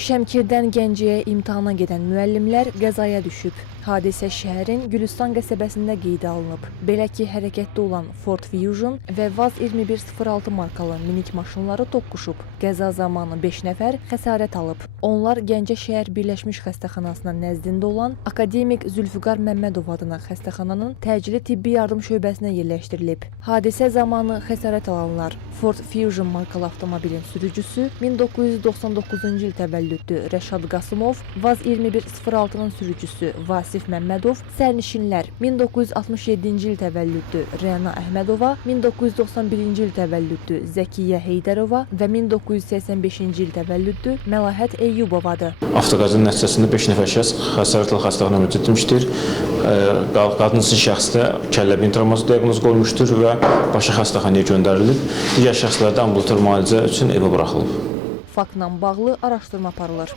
Şəmkirdən Gəncəyə imtahana gedən müəllimlər qəzaya düşüb. Hadisə şəhərin Gülüstan qəsəbəsində qeydə alınıb. Belə ki, hərəkətdə olan Ford Fusion və VAZ-2106 markalı minik maşınları toqquşub. Qəza zamanı 5 nəfər xəsarət alıb. Onlar Gəncə şəhər Birləşmiş Xəstəxanasına nəzdində olan Akademik Zülfüqar Məmmədov adına xəstəxananın təcili tibbi yardım şöbəsinə yerləşdirilib. Hadisə zamanı xəsarət alanlar Ford Fusion markalı avtomobilin sürücüsü 1999-cu il təvəllüdlü Rəşad Qasımov, VAZ-2106-nın sürücüsü Vasif Məmmədov, sərnişinlər 1967-ci il təvəllüdlü Rəna Əhmədova, 1991-ci il təvəllüdlü Zəkiyyə Heydərova və 1985-ci il təvəllüdlü Məlahət Eyyubovadır. Avtoqəzanın nəticəsində 5 nəfər şəxs xəsarətlə xəstəxanaya müdət edilmişdir. Qadınsız şəxsdə kəllə-beyin travması diaqnozu qoyulmuşdur və başı xəstəxanaya göndərilib. Digər şəxslər də ambulator müalicə üçün evə buraxılıb. Faktla bağlı araşdırma aparılır.